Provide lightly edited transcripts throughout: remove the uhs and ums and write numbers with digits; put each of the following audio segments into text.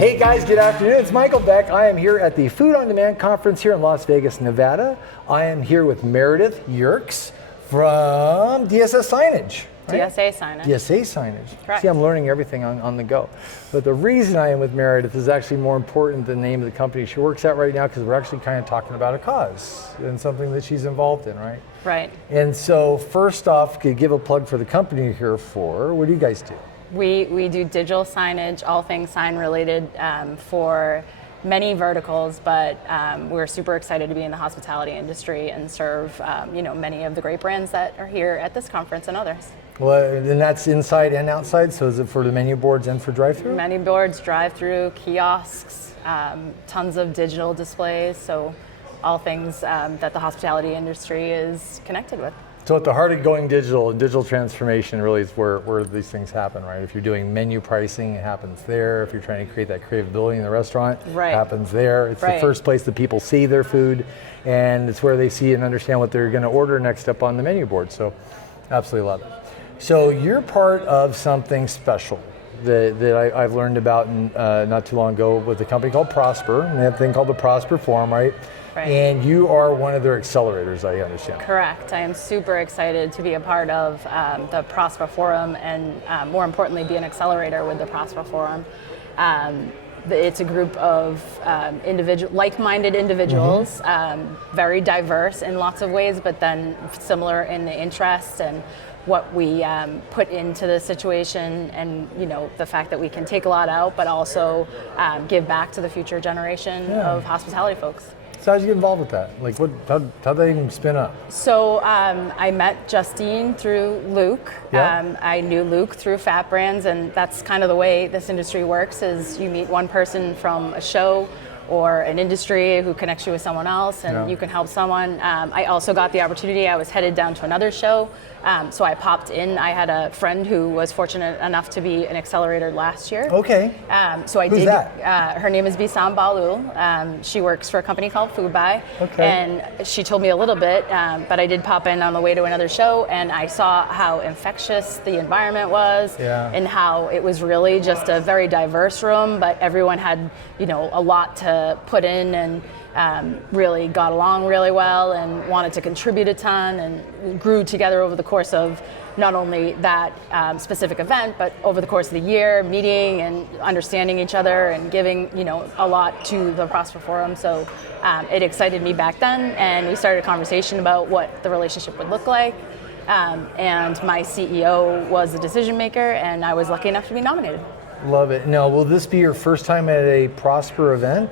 Hey guys, good afternoon. It's Michael Beck. I am here at the Food on Demand conference here in Las Vegas, Nevada. I am here with Meredith Yerkes from DSA Signage. Right? DSA Signage. DSA Signage. Correct. See, I'm learning everything on the go. But the reason I am with Meredith is actually more important than the name of the company she works at right now, because we're actually kind of talking about a cause and something that she's involved in, right? Right. And so first off, could you give a plug for the company you're here for? What do you guys do? We do digital signage, all things sign related, for many verticals, but we're super excited to be in the hospitality industry and serve many of the great brands that are here at this conference and others. Well, and that's inside and outside, so is it for the menu boards and for drive-through? Menu boards, drive-through, kiosks, tons of digital displays, so all things that the hospitality industry is connected with. So at the heart of going digital, digital transformation really is where these things happen, right? If you're doing menu pricing, it happens there. If you're trying to create that cravability in the restaurant, right. It happens there. It's the first place that people see their food, and it's where they see and understand what they're going to order next up on the menu board. So absolutely love it. So you're part of something special that I've learned about not too long ago with a company called Prosper, and they have a thing called the Prosper Forum, right? Right. And you are one of their accelerators, I understand. Correct. I am super excited to be a part of the Prosper Forum and more importantly be an accelerator with the Prosper Forum. It's a group of like-minded individuals, very diverse in lots of ways, but then similar in the interests and what we put into the situation, and the fact that we can take a lot out, but also give back to the future generation of hospitality folks. So how'd you get involved with that? Like, how'd that even spin up? So I met Justine through Luke. Yeah. I knew Luke through Fat Brands, and that's kind of the way this industry works, is you meet one person from a show or an industry who connects you with someone else, and you can help someone. I also got the opportunity, I was headed down to another show, so I popped in. I had a friend who was fortunate enough to be an accelerator last year. Okay. So I Who's did. That? Her name is Bisam Balul. She works for a company called Food Buy. Okay. And she told me a little bit, but I did pop in on the way to another show, and I saw how infectious the environment was, and how it was really just a very diverse room, but everyone had, a lot to put in, and really got along really well and wanted to contribute a ton, and grew together over the course of not only that specific event, but over the course of the year, meeting and understanding each other and giving a lot to the Prosper Forum. So it excited me back then, and we started a conversation about what the relationship would look like. And my CEO was the decision maker, and I was lucky enough to be nominated. Love it. Now, will this be your first time at a Prosper event?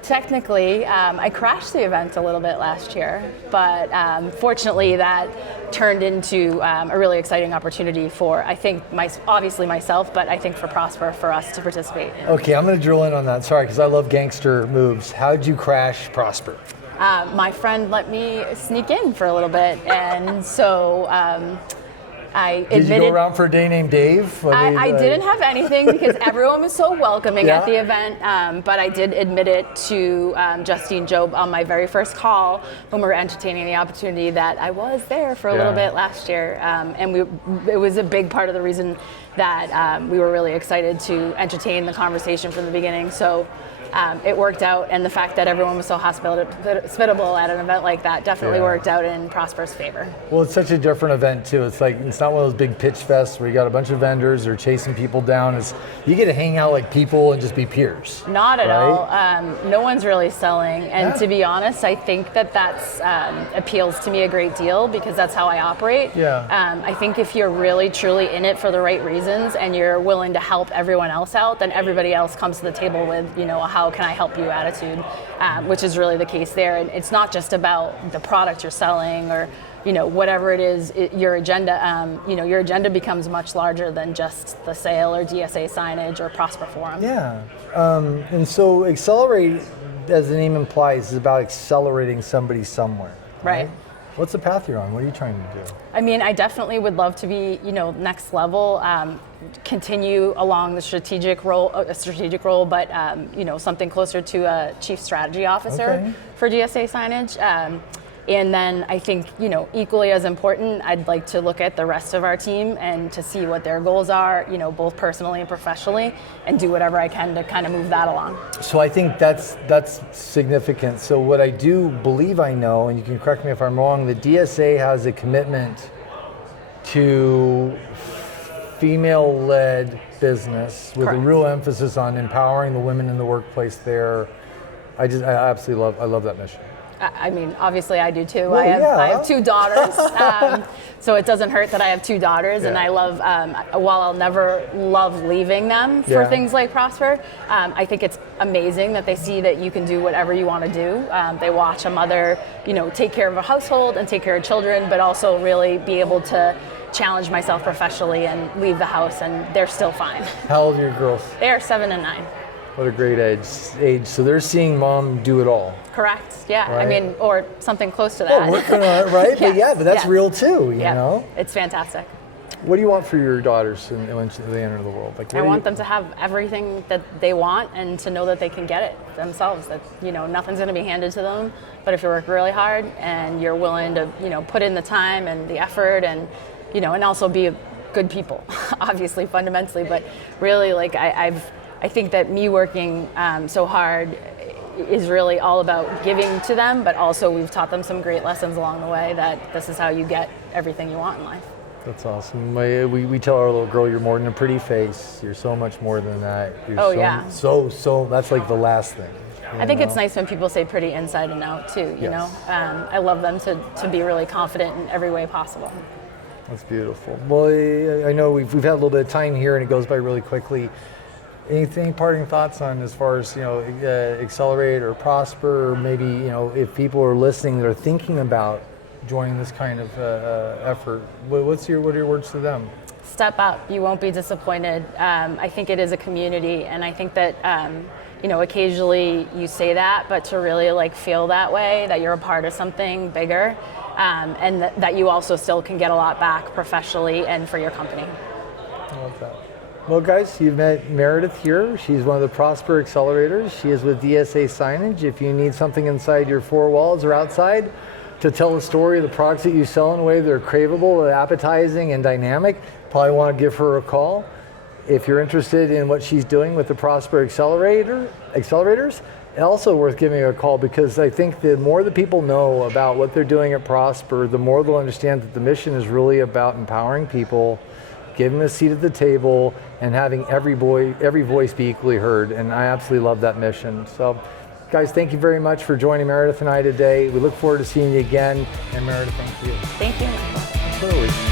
Technically, I crashed the event a little bit last year, but fortunately that turned into a really exciting opportunity for, I think, obviously myself, but I think for Prosper, for us to participate in. Okay, I'm going to drill in on that. Sorry, because I love gangster moves. How'd you crash Prosper? My friend let me sneak in for a little bit, and so I admitted. Did you go around for a day named Dave? I didn't have anything because everyone was so welcoming at the event, but I did admit it to Justine Job on my very first call when we were entertaining the opportunity that I was there for a little bit last year, and it was a big part of the reason that we were really excited to entertain the conversation from the beginning. So it worked out, and the fact that everyone was so hospitable at an event like that definitely worked out in Prosper's favor. Well, it's such a different event too. It's not one of those big pitch fests where you got a bunch of vendors or chasing people down. You get to hang out like people and just be peers. Not at all. No one's really selling, and to be honest, I think that's appeals to me a great deal because that's how I operate. I think if you're really truly in it for the right reasons and you're willing to help everyone else out, then everybody else comes to the table with a how can I help you attitude, which is really the case there. And it's not just about the product you're selling or whatever it is, your agenda. Your agenda becomes much larger than just the sale or DSA Signage or Prosper Forum. And so Accelerate, as the name implies, is about accelerating somebody somewhere. Right. What's the path you're on? What are you trying to do? I mean, I definitely would love to be, next level, continue along the strategic role, but something closer to a chief strategy officer for DSA Signage. And then I think, equally as important, I'd like to look at the rest of our team and to see what their goals are, both personally and professionally, and do whatever I can to kind of move that along. So I think that's significant. So what I do believe I know, and you can correct me if I'm wrong, the DSA has a commitment to female-led business with Correct. a real emphasis on empowering the women in the workplace there. I absolutely love that mission. I mean, obviously I do too. Well, I have 2 daughters, so it doesn't hurt that I have 2 daughters, and I love, while I'll never love leaving them for things like Prosper, I think it's amazing that they see that you can do whatever you want to do. They watch a mother, take care of a household and take care of children, but also really be able to challenge myself professionally and leave the house, and they're still fine. How old are your girls? They are 7 and 9. What a great age. So they're seeing mom do it all. Correct. Yeah. Right? I mean, or something close to that. Well, working on it, right? Yes. But that's real too, you know? It's fantastic. What do you want for your daughters when they enter the world? I want them to have everything that they want and to know that they can get it themselves. That, nothing's going to be handed to them. But if you work really hard and you're willing to, put in the time and the effort and, and also be good people, obviously, fundamentally. But really, I think that me working so hard is really all about giving to them, but also we've taught them some great lessons along the way that this is how you get everything you want in life. That's awesome. We tell our little girl, you're more than a pretty face. You're so much more than that. You're So that's like the last thing. I think it's nice when people say pretty inside and out too, you know? I love them to be really confident in every way possible. That's beautiful. Well, I know we've had a little bit of time here and it goes by really quickly. Anything parting thoughts on as far as Accelerate or Prosper, or maybe if people are listening that are thinking about joining this kind of effort, what are your words to them? Step up. You won't be disappointed. I think it is a community, and I think that occasionally you say that, but to really feel that way, that you're a part of something bigger, and that you also still can get a lot back professionally and for your company. I love that. Well, guys, you've met Meredith here. She's one of the Prosper Accelerators. She is with DSA Signage. If you need something inside your 4 walls or outside to tell the story of the products that you sell in a way that are craveable, appetizing, and dynamic, probably want to give her a call. If you're interested in what she's doing with the Prosper Accelerators, also worth giving her a call, because I think the more the people know about what they're doing at Prosper, the more they'll understand that the mission is really about empowering people, giving them a seat at the table, and having every voice be equally heard. And I absolutely love that mission. So, guys, thank you very much for joining Meredith and I today. We look forward to seeing you again. And Meredith, thank you. Thank you. Absolutely.